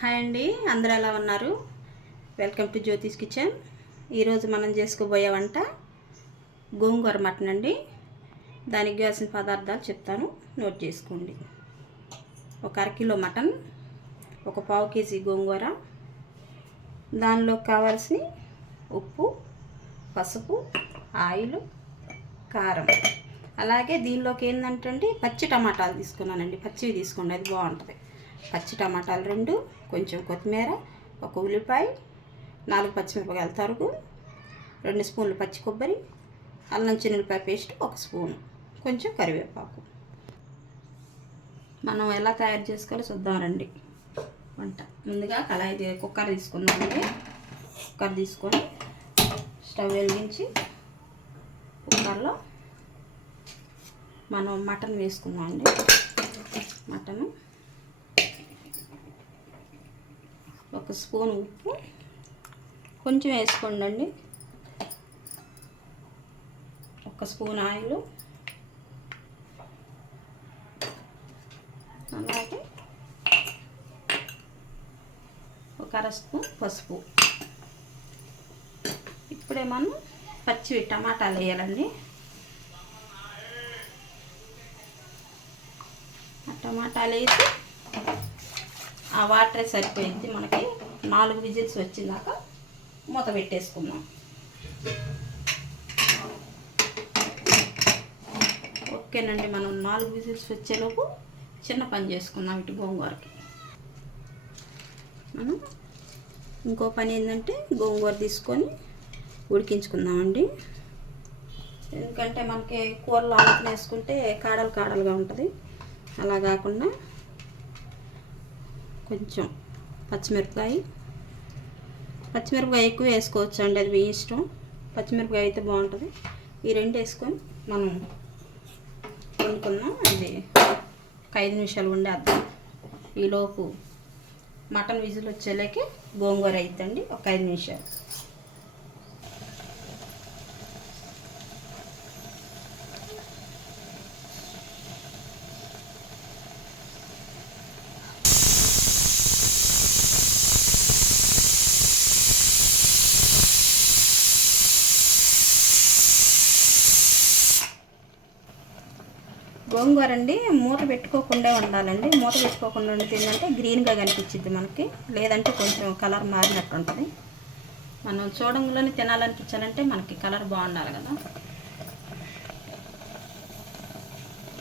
Hi అండి అందరూ ఎలా ఉన్నారు? వెల్కమ్ టు జ్యోతిష్ కిచెన్ ఈరోజు మనం చేసుకోబోయే వంట గోంగూర మటన్ అండి. దానికి కావాల్సిన పదార్థాలు చెప్తాను. నోట్ చేసుకోండి. ఒక అరకిలో మటన్ ఒక పావు కేజీ గోంగూర దానిలో కావాల్సిన ఉప్పు పసుపు ఆయిల్ కారం. అలాగే దీనిలోకి ఏంటంటే పచ్చి టమాటాలు తీసుకున్నానండి. పచ్చివి తీసుకోండి అది బాగుంటుంది. పచ్చి టమాటాలు రెండు కొంచెం కొత్తిమీర ఒక ఉల్లిపాయ నాలుగు పచ్చిమిరపకాయల తరుగు రెండు స్పూన్లు పచ్చి కొబ్బరి అల్లం చిన్నులపాయ పేస్ట్ ఒక స్పూన్ కొంచెం కరివేపాకు. మనం ఎలా తయారు చేసుకోవాలో చూద్దామండి వంట. ముందుగా కళాయి కుక్కర్ తీసుకుందామండి కుక్కర్ తీసుకొని స్టవ్ వెలిగించి కుక్కర్లో మనం మటన్ వేసుకుందామండి మటను ఒక స్పూన్ ఉప్పు. కొంచెం వేసుకోండి ఒక స్పూన్ ఆయిల్. అలాగే ఒక అర స్పూన్ పసుపు. ఇప్పుడే మనం పచ్చివి టమాటాలు వేయాలండి. ఆ టమాటాలు వేసి ఆ వాటరే సరిపోయింది. మనకి నాలుగు విజిల్స్ వచ్చిందాక మూత పెట్టేసుకుందాం. ఓకేనండి మనం నాలుగు విజిల్స్ వచ్చేలోపు చిన్న పని చేసుకుందాం ఇటు గోంగూరకి. మనం ఇంకో పని ఏంటంటే గోంగూర తీసుకొని ఉడికించుకుందామండి. ఎందుకంటే మనకి కూరలో ఆకులు వేసుకుంటే కాడలు కాడలుగా ఉంటుంది. అలా కాకుండా కొంచెం పచ్చిమిరపకాయ. పచ్చిమిరపకాయ ఎక్కువ వేసుకోవచ్చు అండి అది మీ ఇష్టం. పచ్చిమిరపకాయ అయితే బాగుంటుంది. ఈ రెండు వేసుకొని మనం వండుకుందాం. అది ఒక ఐదు నిమిషాలు వండేద్దాం. ఈలోపు మటన్ విజిల్ వచ్చేలాకి గోంగూర అవుతుంది ఒక ఐదు నిమిషాలు. గోంగూర అండి మూత పెట్టుకోకుండా ఉండాలండి. మూత పెట్టుకోకుండా ఉంటే ఏంటంటే గ్రీన్గా కనిపించింది మనకి. లేదంటే కొంచెం కలర్ మారినట్టు ఉంటుంది. మనం చూడంలోనే తినాలనిపించాలంటే మనకి కలర్ బాగుండాలి కదా.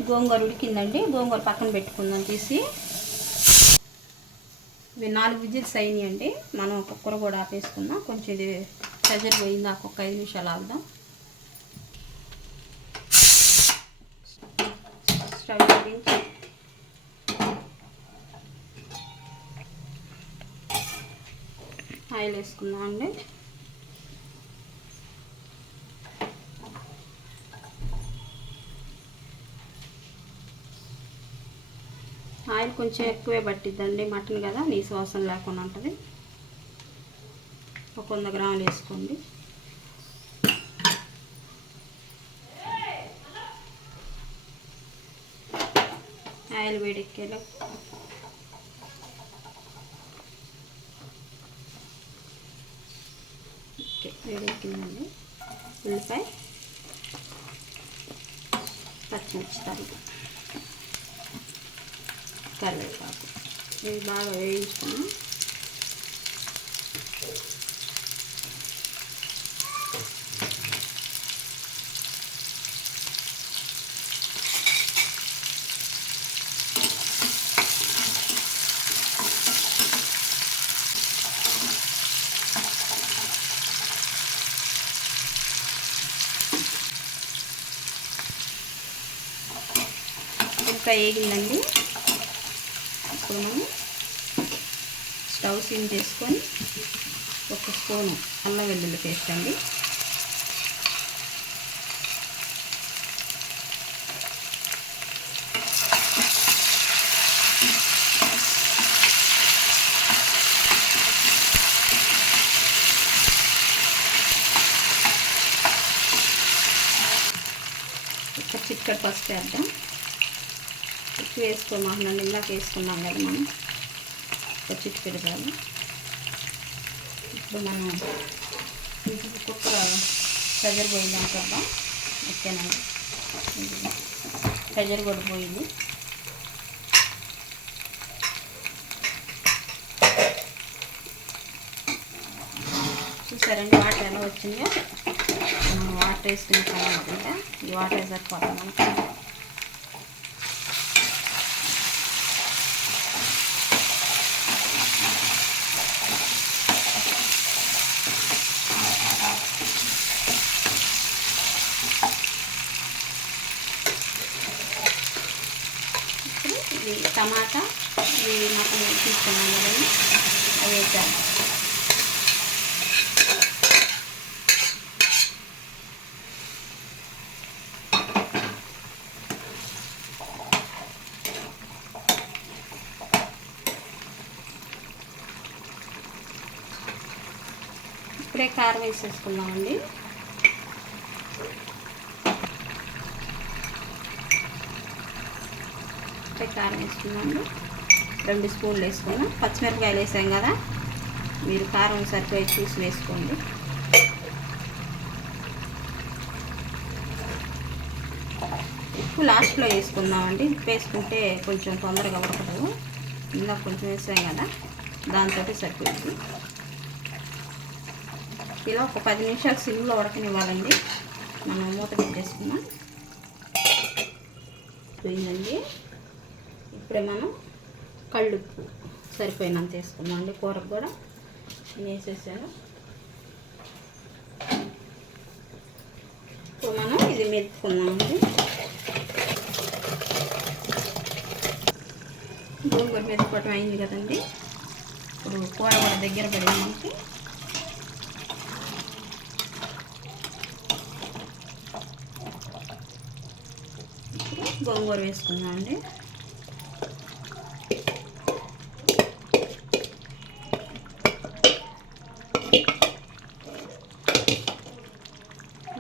గోంగూర ఉడికిందండి. గోంగూర పక్కన పెట్టుకుందాం తీసి. ఇవి నాలుగు విజిల్స్ అయినాయండి. మనం కుక్కర కూడా ఆపేసుకుందాం. కొంచెం ఇది ప్రెజర్ పోయింది? ఒక ఐదు నిమిషాలు ఆగుదాం. స్టవ్ వెలిగించి ఆయిల్ వేసుకుందాం అండి ఆయిల్ కొంచెం ఎక్కువే పట్టిద్దండి మటన్ కదా నీసు వాసన లేకుండా ఉంటుంది. ఒక వంద గ్రాములు వేసుకోండి. ఆయిల్ వేడెక్కేలా. ఓకే వేడెక్కిందండి. ఉల్లిపాయ పచ్చిమిర్చి తరుగు కరివేపాకు. ఇవి బాగా వేయించుకున్నాం. ఫ్రై అయ్యిందండి. ఇప్పుడు మనం స్టవ్ సిమ్ చేసుకొని ఒక స్పూన్ అల్లం వెల్లుల్లి పేస్ట్ అండి. ఒక చిక్కటి పసుపు వేద్దాం. ఎక్కువ వేసుకోమాకండి ఇందాక వేసుకున్నాం కదా మనం. ఒక చిట్టు ఇప్పుడు మనం ఇది ప్రెజర్ పోయిందాం కదా ఓకేనండి ప్రెజర్ కూడా పోయింది. చూసారండి వాటర్ ఎలా వచ్చిందో? వాటర్ వేసుకున్న తర్వాత ఈ వాటర్ సరిపోతాం మనకి ఇప్పుడు ఇది టమాటా ఇది మొత్తం తీసుకున్నాం కదండి అవి వేసాను. ఇప్పుడే కారం వేసేసుకున్నామండి ఇప్పుడే కారం వేసుకున్నాము రెండు స్పూన్లు వేసుకున్నాం. పచ్చిమిరపకాయలు వేసాం కదా. మీరు కారం సరిపోయి చూసి వేసుకోండి. ఉప్పు లాస్ట్లో వేసుకుందామండి. ఉప్పు వేసుకుంటే కొంచెం తొందరగా ఉడకదు. ఇందాక కొంచెం వేసాం కదా. దాంతో సరిపోయింది. ఇలా ఒక పది నిమిషాలు సిమ్లో ఉడకనివ్వాలండి. మనం మూత పెట్టేసుకున్నాం పోయిందండి. ఇప్పుడే మనం కళ్ళుప్పు సరిపోయినంత వేసుకుందాం అండి కూరకు కూడా. నేను వేసేసాను. ఇప్పుడు మనం ఇది మెత్తుకుందామండి. గోంగూర మెత్తుకోవటం అయింది కదండి. ఇప్పుడు కూర కూడా దగ్గర పడింది. మనకి గోంగూర వేసుకుందాం అండి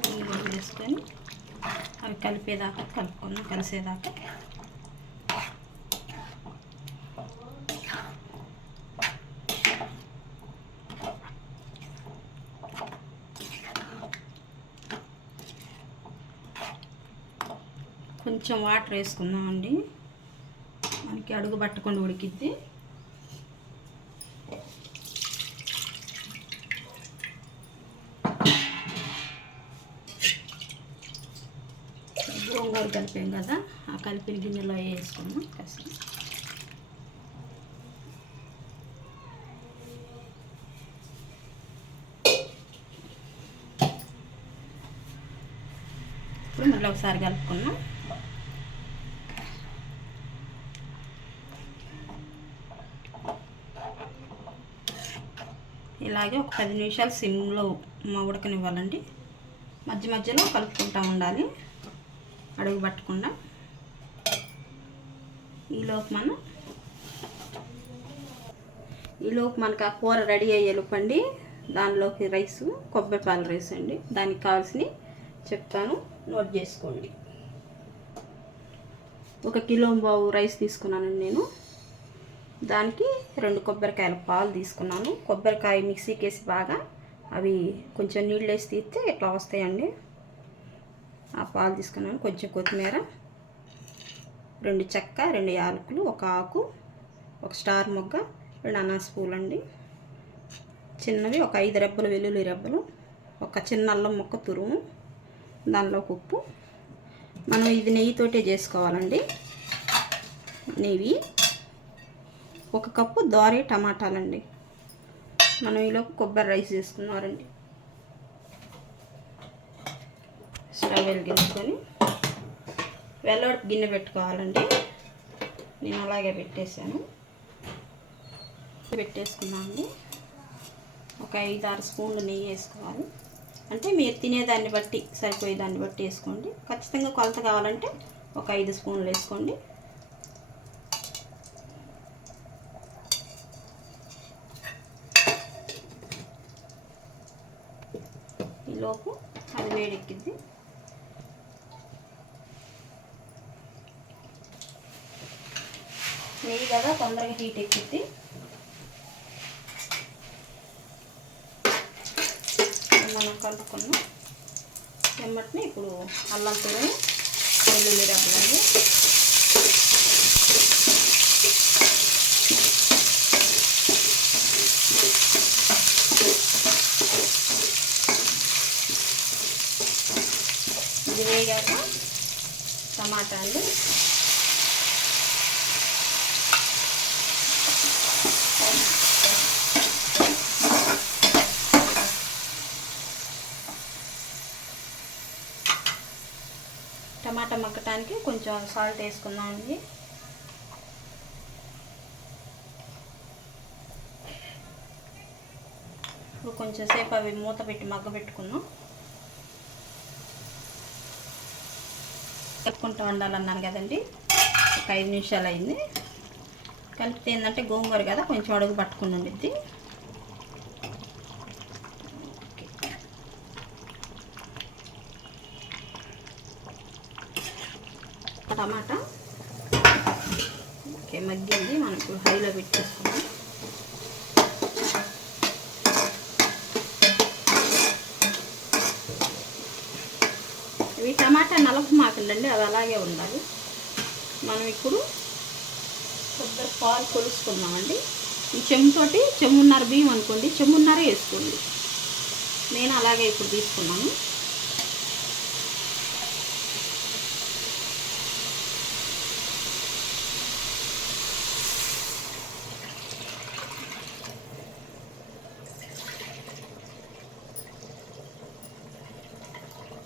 గోంగూర వేసుకొని అవి కలిపేదాకా కలుపుకుందాం కలిసేదాకా. కొంచెం వాటర్ వేసుకుందామండి. మనకి అడుగు పట్టకుండా ఉడికిద్ది. కలిపాం కదా ఆ కలిపిన గిన్నెలో వేసుకున్నాం కాస్త ఇప్పుడు మళ్ళీ ఒకసారి కలుపుకున్నాం. ఇలాగే ఒక పది నిమిషాలు సిమ్లో ఉడకనివ్వాలండి మధ్య మధ్యలో కలుపుకుంటూ ఉండాలి. అడుగు పట్టకుండా ఈలోపు మనం ఈలోపు మనకు ఆ కూర రెడీ అయ్యేలోపండి దానిలోకి రైస్ కొబ్బరిపాల రైస్ అండి. దానికి కావాల్సినవి చెప్తాను. నోట్ చేసుకోండి. ఒక కిలో బావు రైస్ తీసుకున్నానండి నేను. దానికి రెండు కొబ్బరికాయల పాలు తీసుకున్నాను. కొబ్బరికాయ మిక్సీకి వేసి బాగా అవి కొంచెం నీళ్ళు వేసి తీస్తే ఇట్లా వస్తాయండి? ఆ పాలు తీసుకున్నాను. కొంచెం కొత్తిమీర రెండు చెక్క రెండు యాలకులు ఒక ఆకు ఒక స్టార్ మొగ్గ రెండు అనాస పూలు అండి చిన్నవి ఒక ఐదు రెబ్బలు వెల్లుల్లి రెబ్బలు ఒక చిన్న అల్లం ముక్క తురుము దానిలో ఉప్పు. మనం ఇది నెయ్యితోటే చేసుకోవాలండి. నెయ్యి ఒక కప్పు దోరీ టమాటాలండి. మనం ఈలోపు కొబ్బరి రైస్ చేసుకున్నారండి. స్టవ్ వెలిగించుకొని వెల్లడి గిన్నె పెట్టుకోవాలండి. నేను అలాగే పెట్టేశాను. పెట్టేసుకున్నామండి ఒక ఐదు ఆరు స్పూన్లు నెయ్యి వేసుకోవాలి. అంటే మీరు తినేదాన్ని బట్టి సరిపోయే దాన్ని బట్టి వేసుకోండి. ఖచ్చితంగా కొలత కావాలంటే ఒక ఐదు స్పూన్లు వేసుకోండి. ఈలోపు అది వేడెక్కిద్ది. నెయ్యి కదా తొందరగా హీట్ ఎక్కిద్ది. మనం కలుపుకున్నాం. నిమ్మటిని ఇప్పుడు అల్లం పొడిని వెల్లుల్లి రబ్బలండి ఇది వేగాక టమాటా మగ్గటానికి. కొంచెం సాల్ట్ వేసుకుందామండి ఇప్పుడు కొంచెం సేపు అవి మూత పెట్టి మగ్గ పెట్టుకున్నాం కలుపుకుంటూ ఉండాలన్నాను కదండి. ఒక ఐదు నిమిషాలు అయింది. కలిపితే ఏంటంటే గోంగూర కదా కొంచెం అడుగు పట్టుకుని ఉండిద్ది టమాటా. ఓకే మగ్గింది. మనం ఇప్పుడు హైలో పెట్టేసుకున్నాం ఇవి టమాటా నలుపు మాకండి అవి అలాగే ఉండాలి. మనం ఇప్పుడు కొద్దిగా పాలు కొలుసుకుందామండి. ఈ చెమ్ముతోటి చెమ్మున్నర బియ్యం అనుకోండి చెమ్మున్నర వేసుకోండి. నేను అలాగే ఇప్పుడు తీసుకున్నాను.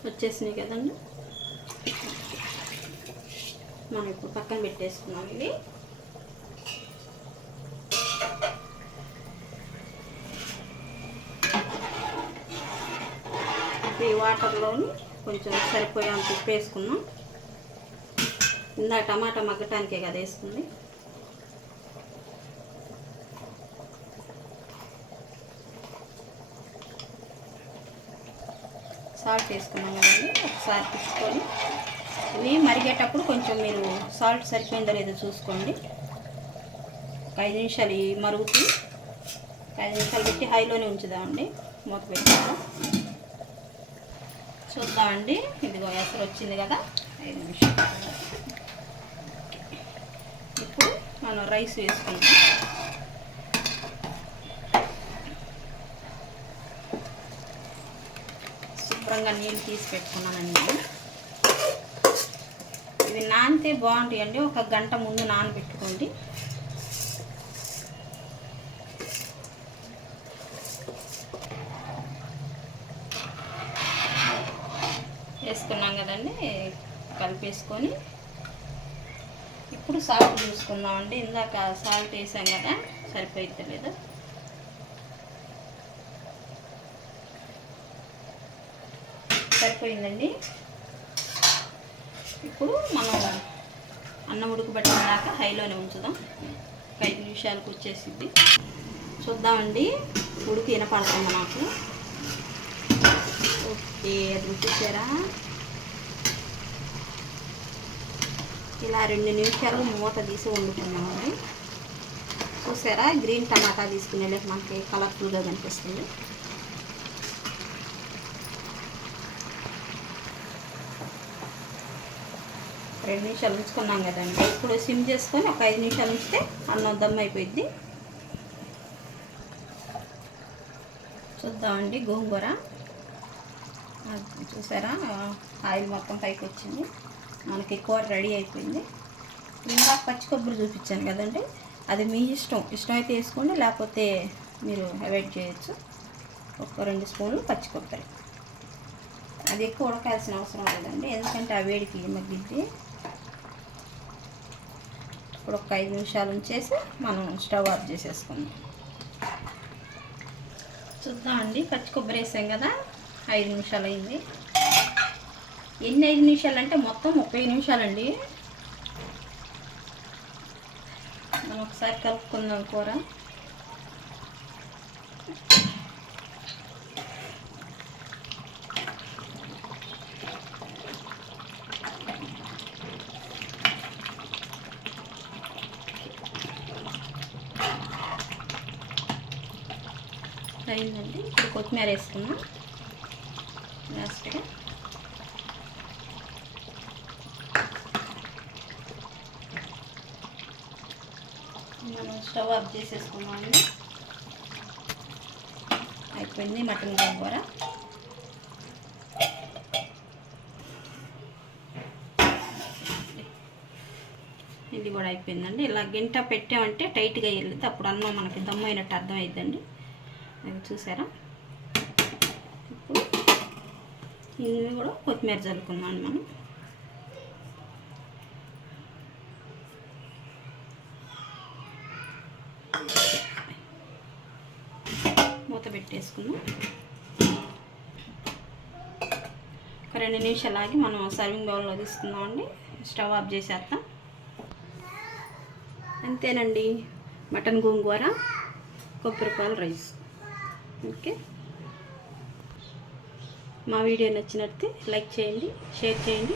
వచ్చేసినాయి కదండి. మనం ఇప్పుడు పక్కన పెట్టేసుకున్నాం ఇవి. ఈ వాటర్లోని కొంచెం సరిపోయేంత ఉప్పు వేసుకున్నాం. ఇందాక టమాటా మగ్గటానికే కదా వేసుకుంది. సాల్ట్ వేసుకున్నాం కదండి. ఒకసారి తీసుకొని ఇవి మరిగేటప్పుడు కొంచెం మీరు సాల్ట్ సరిపోయిందో లేదో చూసుకోండి. ఒక ఐదు నిమిషాలు ఇవి మరుగుతూ ఐదు నిమిషాలు పెట్టి హైలోనే ఉంచుదామండి. మూత పెట్టాము చూద్దామండి. ఇదిగో ఎసరు వచ్చింది కదా. ఐదు నిమిషాలు. ఇప్పుడు మనం రైస్ వేసుకుంటాం శుభ్రంగా నీళ్ళు తీసి పెట్టుకున్నానండి. ఇవి నానితే బాగుంటాయండి. ఒక గంట ముందు నానబెట్టుకోండి. వేసుకున్నాం కదండి. కలిపేసుకొని ఇప్పుడు సాల్ట్ చూసుకుందామండి. ఇందాక సాల్ట్ వేసాం కదా సరిపోయితే లేదు? సరిపోయిందండి. ఇప్పుడు మనం అన్నం ఉడకబెట్టినాక హైలోనే ఉంచుదాం. ఒక ఐదు నిమిషాలకు వచ్చేసింది. చూద్దామండి ఉడికి వినపడుతుంది నాకు? ఓకే అది వచ్చేసారా ఇలా రెండు నిమిషాలు మూత తీసి వండుకున్నామండి. చూసారా? గ్రీన్ టమాటా తీసుకునే మనకి కలర్ఫుల్గా కనిపిస్తుంది. రెండు నిమిషాలు ఉంచుకున్నాం కదండి. ఇప్పుడు సిమ్ చేసుకొని ఒక ఐదు నిమిషాలు ఉంచితే అన్నం దమ్ అయిపోయింది చూద్దామండి గోంగూర. అది చూసారా? ఆయిల్ మొత్తం పైకి వచ్చింది. మనకి కూర రెడీ అయిపోయింది. ఇందాక పచ్చి కొబ్బరి చూపించాను కదండి. అది మీ ఇష్టం. ఇష్టం అయితే వేసుకోండి లేకపోతే మీరు అవాయిడ్ చేయొచ్చు. ఒక రెండు స్పూన్లు పచ్చి కొబ్బరి. అది ఎక్కువ ఉడకాల్సిన అవసరం లేదండి. ఎందుకంటే ఆ వేడికి మగ్గిద్ది. ఇప్పుడు ఒక ఐదు నిమిషాలు ఉంచేసి మనం స్టవ్ ఆఫ్ చేసేసుకుందాం. చూద్దామండి పచ్చి కొబ్బరి వేసాం కదా ఐదు నిమిషాలు అయింది. ఎన్ని ఐదు నిమిషాలు అంటే మొత్తం ముప్పై నిమిషాలండి. మనం ఒకసారి కలుపుకుందాం కూర. అయిందండి. ఇప్పుడు కొత్తిమీర వేసుకున్నాం లాస్ట్గా మనం స్టవ్ ఆఫ్ చేసేసుకున్నామండి అయిపోయింది మటన్ గోంగూర ఇది కూడా అయిపోయిందండి. ఇలా గింట పెట్టామంటే టైట్గా వెళ్ళింది అప్పుడు అన్నం మనకి దమ్ము అయినట్టు అర్థమైద్దండి. అది చూసారా? ఇప్పుడు ఇవి కూడా కొత్తిమీర చల్లుకుందాం మనం. మూత పెట్టేసుకుందాం. ఒక రెండు నిమిషాలు ఆగి మనం సర్వింగ్ బౌల్లో తీసుకుందామండి స్టవ్ ఆఫ్ చేసేస్తాం అంతేనండి. మటన్ గోంగూర కొబ్బరిపాలు రైస్. ఓకే. మా వీడియో నచ్చినట్టు లైక్ చేయండి షేర్ చేయండి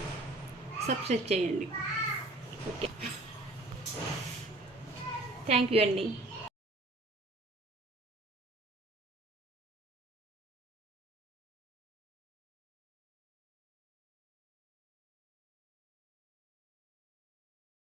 సబ్స్క్రైబ్ చేయండి. ఓకే. థ్యాంక్ యూ అండి.